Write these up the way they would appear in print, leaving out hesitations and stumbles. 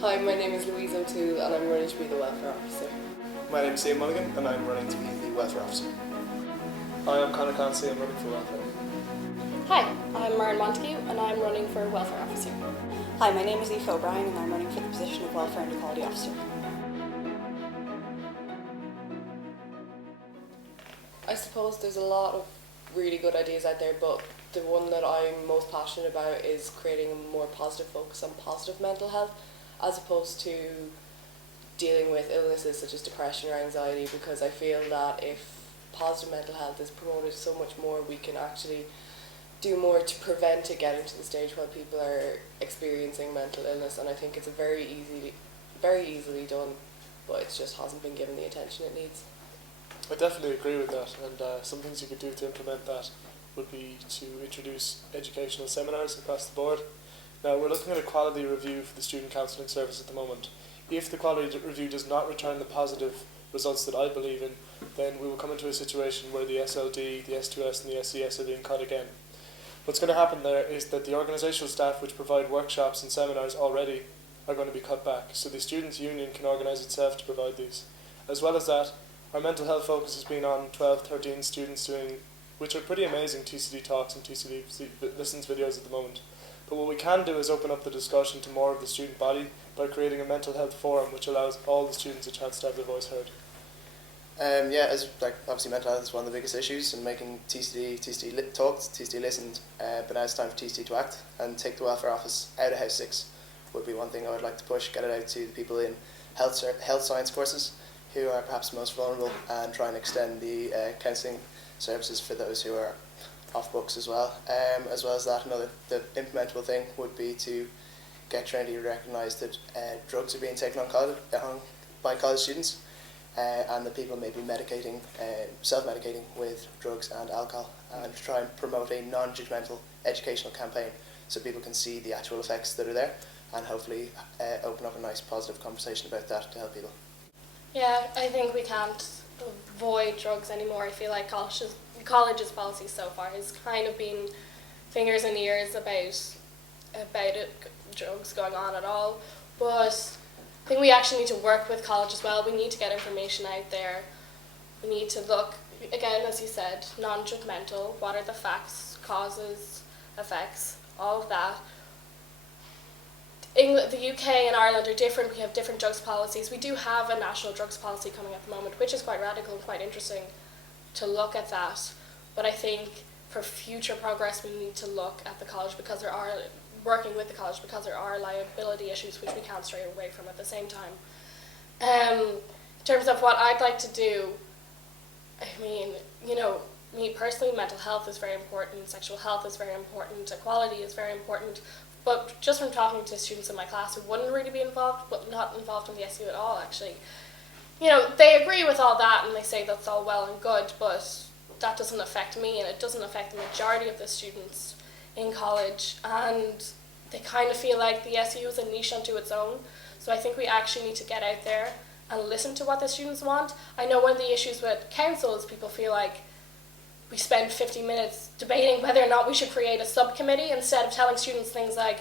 Hi, my name is Louise O'Toole and I'm running to be the welfare officer. My name is Ian Mulligan and I'm running to be the welfare officer. Hi, I'm Conor Clancy, I'm running for welfare. Hi, I'm Maren Montague and I'm running for welfare officer. Hi, my name is Aoife O'Brien and I'm running for the position of welfare and equality officer. I suppose there's a lot of really good ideas out there, but the one that I'm most passionate about is creating a more positive focus on positive mental health as opposed to dealing with illnesses such as depression or anxiety, because I feel that if positive mental health is promoted so much more, we can actually do more to prevent it getting to the stage where people are experiencing mental illness. And I think it's very easily done, but it just hasn't been given the attention it needs. I definitely agree with that, and some things you could do to implement that would be to introduce educational seminars across the board. Now, we're looking at a quality review for the student counselling service at the moment. If the quality review does not return the positive results that I believe in, then we will come into a situation where the SLD, the S2S and the SES are being cut again. What's going to happen there is that the organisational staff which provide workshops and seminars already are going to be cut back, so the Students' Union can organise itself to provide these. As well as that, our mental health focus has been on 12, 13 students doing, which are pretty amazing, TCD talks and TCD listens videos at the moment. But what we can do is open up the discussion to more of the student body by creating a mental health forum which allows all the students a chance to have their voice heard. Obviously mental health is one of the biggest issues, and making TCD talked, TCD listened, but now it's time for TCD to act and take the welfare office out of House 6 would be one thing I would like to push, get it out to the people in health science courses who are perhaps most vulnerable, and try and extend the counselling services for those who are off books as well. As well as that, the implementable thing would be to get Trinity to recognise that drugs are being taken on by college students, and that people may be self-medicating with drugs and alcohol, and to try and promote a non-judgmental educational campaign so people can see the actual effects that are there, and hopefully open up a nice positive conversation about that to help people. Yeah, I think we can't avoid drugs anymore. I feel like college's policy so far has kind of been fingers and ears about drugs going on at all. But I think we actually need to work with college as well. We need to get information out there. We need to look, again, as you said, non-judgmental. What are the facts, causes, effects, all of that. The UK and Ireland are different. We have different drugs policies. We do have a national drugs policy coming at the moment, which is quite radical and quite interesting to look at that. But I think for future progress, we need to look at the college working with the college, because there are liability issues which we can't stray away from at the same time. In terms of what I'd like to do, I mean, me personally, mental health is very important, sexual health is very important, equality is very important. But just from talking to students in my class who wouldn't really be involved, but not involved in the SU at all, actually, they agree with all that and they say that's all well and good, but that doesn't affect me and it doesn't affect the majority of the students in college, and they kind of feel like the SU is a niche unto its own. So I think we actually need to get out there and listen to what the students want. I know one of the issues with council is people feel like we spend 50 minutes debating whether or not we should create a subcommittee instead of telling students things like,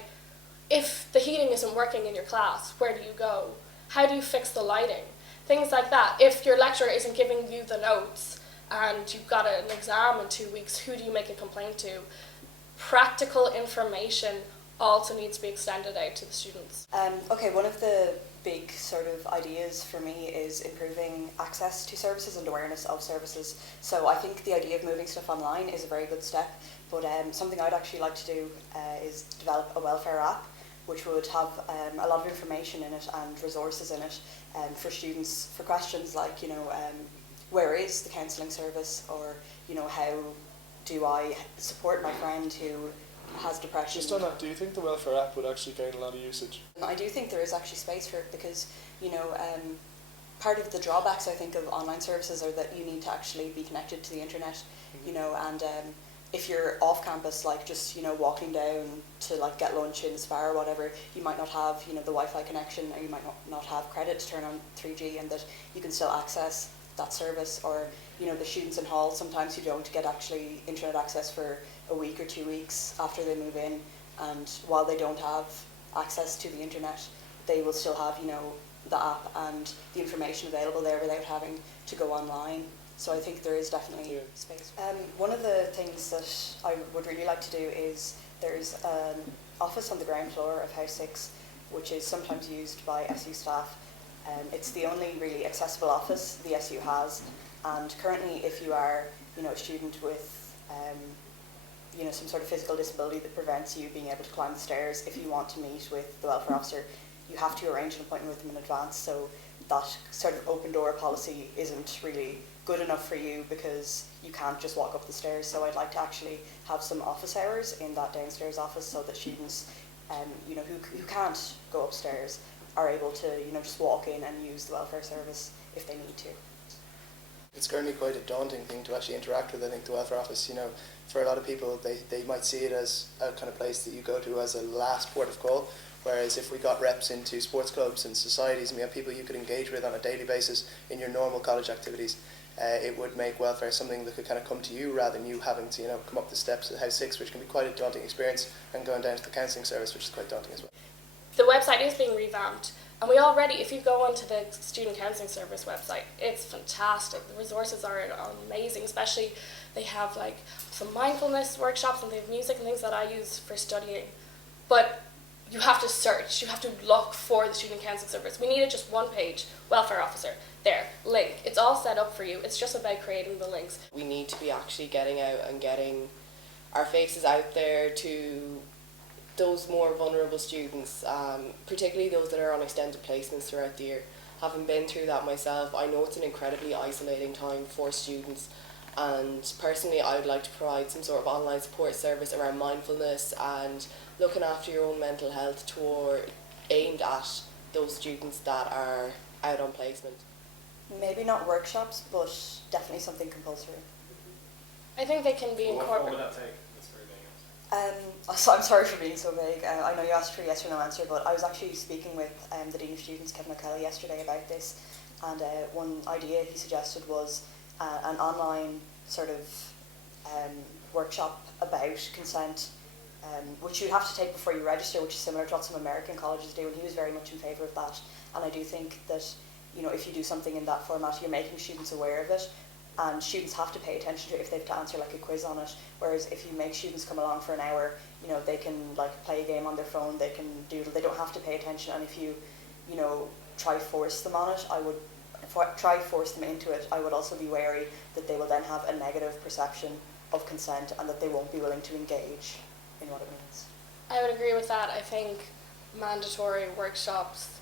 if the heating isn't working in your class, where do you go? How do you fix the lighting? Things like that. If your lecturer isn't giving you the notes and you've got an exam in 2 weeks, who do you make a complaint to? Practical information also needs to be extended out to the students. One of the big sort of ideas for me is improving access to services and awareness of services. So I think the idea of moving stuff online is a very good step, but something I'd actually like to do is develop a welfare app which would have a lot of information in it and resources in it for students for questions like, where is the counselling service, or, how do I support my friend who has depression. Just on that, do you think the welfare app would actually gain a lot of usage? I do think there is actually space for it, because, part of the drawbacks, I think, of online services are that you need to actually be connected to the internet, and if you're off campus, like just, walking down to like get lunch in Spar or whatever, you might not have, the Wi-Fi connection, or you might not have credit to turn on 3G, and that you can still access that service. Or, the students in hall, sometimes you don't get actually internet access for a week or 2 weeks after they move in, and while they don't have access to the internet, they will still have, you know, the app and the information available there without having to go online. So I think there is definitely space. One of the things that I would really like to do is there's an office on the ground floor of House 6, which is sometimes used by SU staff. It's the only really accessible office the SU has, and currently if you are, you know, a student with you know, some sort of physical disability that prevents you being able to climb the stairs, if you want to meet with the welfare officer, you have to arrange an appointment with them in advance. So that sort of open door policy isn't really good enough for you because you can't just walk up the stairs. So I'd like to actually have some office hours in that downstairs office so that students, you know, who can't go upstairs are able to, you know, just walk in and use the welfare service if they need to. It's currently quite a daunting thing to actually interact with, I think, the welfare office. You know, for a lot of people, they might see it as a kind of place that you go to as a last port of call, whereas if we got reps into sports clubs and societies and we have people you could engage with on a daily basis in your normal college activities, it would make welfare something that could kind of come to you rather than you having to, you know, come up the steps at House 6, which can be quite a daunting experience, and going down to the counselling service, which is quite daunting as well. The website is being revamped, and we already, if you go onto the Student Counselling Service website, it's fantastic. The resources are amazing, especially they have like some mindfulness workshops and they have music and things that I use for studying. But you have to search, you have to look for the Student Counselling Service. We needed just one page, welfare officer, there, link. It's all set up for you. It's just about creating the links. We need to be actually getting out and getting our faces out there to those more vulnerable students, particularly those that are on extended placements throughout the year. Having been through that myself, I know it's an incredibly isolating time for students, and personally I would like to provide some sort of online support service around mindfulness and looking after your own mental health aimed at those students that are out on placement. Maybe not workshops, but definitely something compulsory. I think they can be What incorporated. would that take? That's very vague. So I'm sorry for being so vague. I know you asked for a yes or no answer, but I was actually speaking with the Dean of Students, Kevin O'Kelly, yesterday about this, and one idea he suggested was an online sort of workshop about consent, which you have to take before you register, which is similar to what some American colleges do, and he was very much in favour of that. And I do think that, you know, if you do something in that format, you're making students aware of it, and students have to pay attention to it if they have to answer like a quiz on it. Whereas if you make students come along for an hour, you know, they can like play a game on their phone, they can doodle, they don't have to pay attention. And if you, you know, try force them on it, try force them into it, I would also be wary that they will then have a negative perception of consent and that they won't be willing to engage in what it means. I would agree with that. I think mandatory workshops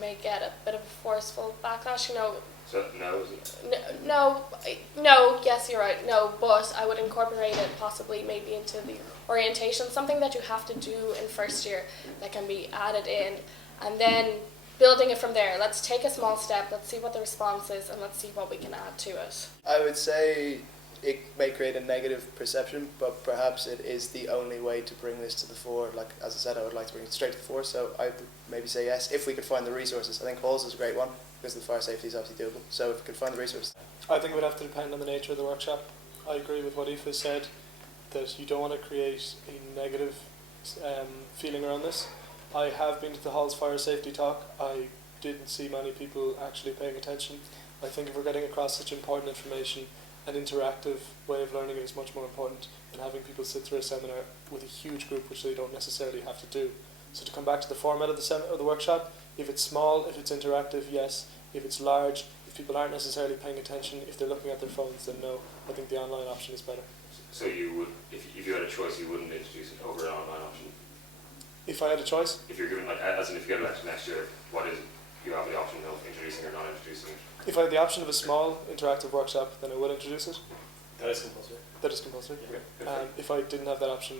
may get a bit of a forceful backlash, you know. So no, is it? No, yes, you're right, no, but I would incorporate it possibly maybe into the orientation, something that you have to do in first year that can be added in, and then building it from there. Let's take a small step, let's see what the response is, and let's see what we can add to it. I would say it may create a negative perception, but perhaps it is the only way to bring this to the fore. Like, as I said, I would like to bring it straight to the fore, so I would maybe say yes, if we could find the resources. I think halls is a great one, because the fire safety is obviously doable, so if we could find the resources. I think it would have to depend on the nature of the workshop. I agree with what Aoife said, that you don't want to create a negative feeling around this. I have been to the Hall's fire safety talk. I didn't see many people actually paying attention. I think if we're getting across such important information, an interactive way of learning it is much more important than having people sit through a seminar with a huge group, which they don't necessarily have to do. So to come back to the format of the workshop, if it's small, if it's interactive, yes. If it's large, if people aren't necessarily paying attention, if they're looking at their phones, then no. I think the online option is better. So you would, if you had a choice, you wouldn't introduce it over an online option? If I had a choice? If you're given, like, as in if you get elected next year, what is it? You have the option of introducing or not introducing it? If I had the option of a small interactive workshop, then I would introduce it. That is compulsory. That is compulsory. Okay. If I didn't have that option,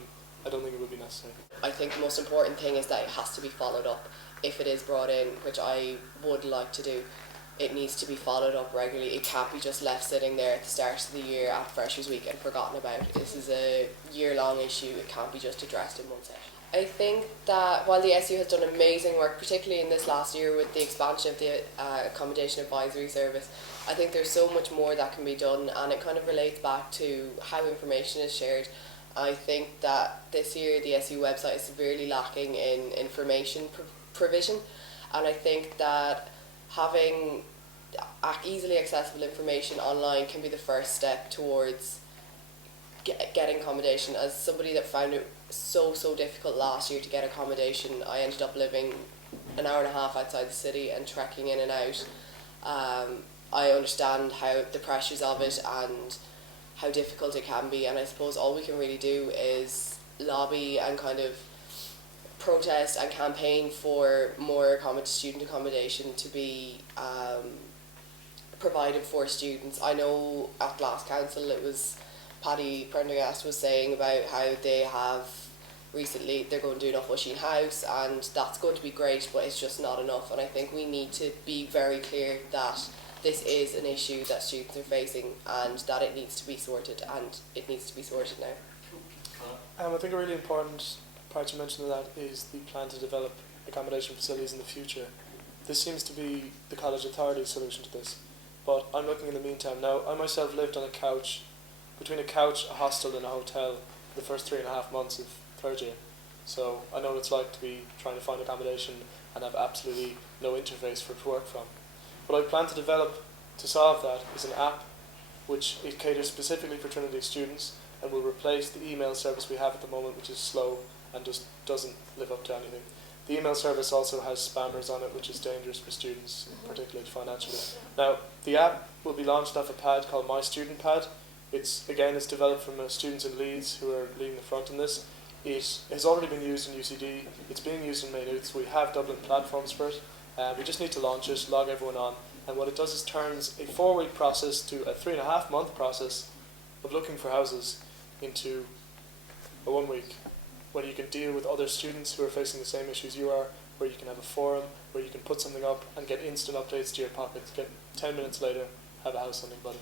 I don't think it would be necessary. I think the most important thing is that it has to be followed up. If it is brought in, which I would like to do, it needs to be followed up regularly. It can't be just left sitting there at the start of the year at Freshers Week and forgotten about. This is a year-long issue. It can't be just addressed in one session. I think that while the SU has done amazing work, particularly in this last year with the expansion of the accommodation advisory service, I think there's so much more that can be done, and it kind of relates back to how information is shared. I think that this year the SU website is severely lacking in information provision, And I think that having easily accessible information online can be the first step towards getting accommodation. As somebody that found it so difficult last year to get accommodation, I ended up living an hour and a half outside the city and trekking in and out. I understand how the pressures of it and how difficult it can be, and I suppose all we can really do is lobby and kind of protest and campaign for more student accommodation to be provided for students. I know at last council it was Paddy Prendergast was saying about how they have recently, they're going to do enough Oisin House, and that's going to be great, but it's just not enough. And I think we need to be very clear that this is an issue that students are facing and that it needs to be sorted, and it needs to be sorted now. I think a really important part you mentioned of that is the plan to develop accommodation facilities in the future. This seems to be the college authority's solution to this, but I'm looking in the meantime. Now, I myself lived on a couch, between a couch, a hostel and a hotel the first 3.5 months of third year. So I know what it's like to be trying to find accommodation and have absolutely no interface for it to work from. What I plan to develop to solve that is an app which it caters specifically for Trinity students and will replace the email service we have at the moment, which is slow and just doesn't live up to anything. The email service also has spammers on it, which is dangerous for students, particularly financially. Now, the app will be launched off a pad called My Student Pad. It's developed from students in Leeds who are leading the front in this. It has already been used in UCD. It's being used in Maynooth. We have Dublin platforms for it. We just need to launch it, log everyone on, and what it does is turns a 4-week process to a 3.5-month process of looking for houses into a 1 week, where you can deal with other students who are facing the same issues you are, where you can have a forum, where you can put something up and get instant updates to your pockets, get 10 minutes later, have a house on your body.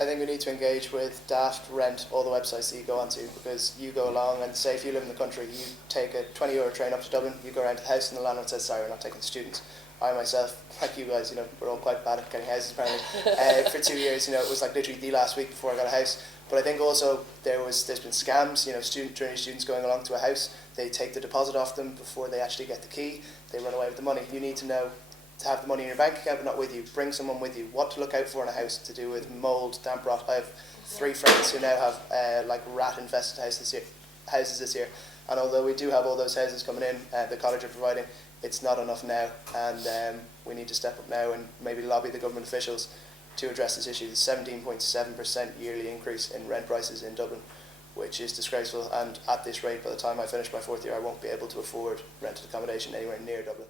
I think we need to engage with Daft, Rent, all the websites that you go onto, because you go along and say if you live in the country, you take a €20 train up to Dublin, you go around to the house and the landlord says, sorry, we're not taking students. I myself, like you guys, we're all quite bad at getting houses apparently. For 2 years, it was like literally the last week before I got a house. But I think also there's been scams, Trinity students going along to a house, they take the deposit off them before they actually get the key, they run away with the money. You need to know to have the money in your bank account but not with you. Bring someone with you. What to look out for in a house to do with mould, damp rot. I have 3 friends who now have rat infested houses this year, and although we do have all those houses coming in, the college are providing, it's not enough now, and we need to step up now and maybe lobby the government officials to address this issue. The 17.7% yearly increase in rent prices in Dublin, which is disgraceful, and at this rate, by the time I finish my 4th year, I won't be able to afford rented accommodation anywhere near Dublin.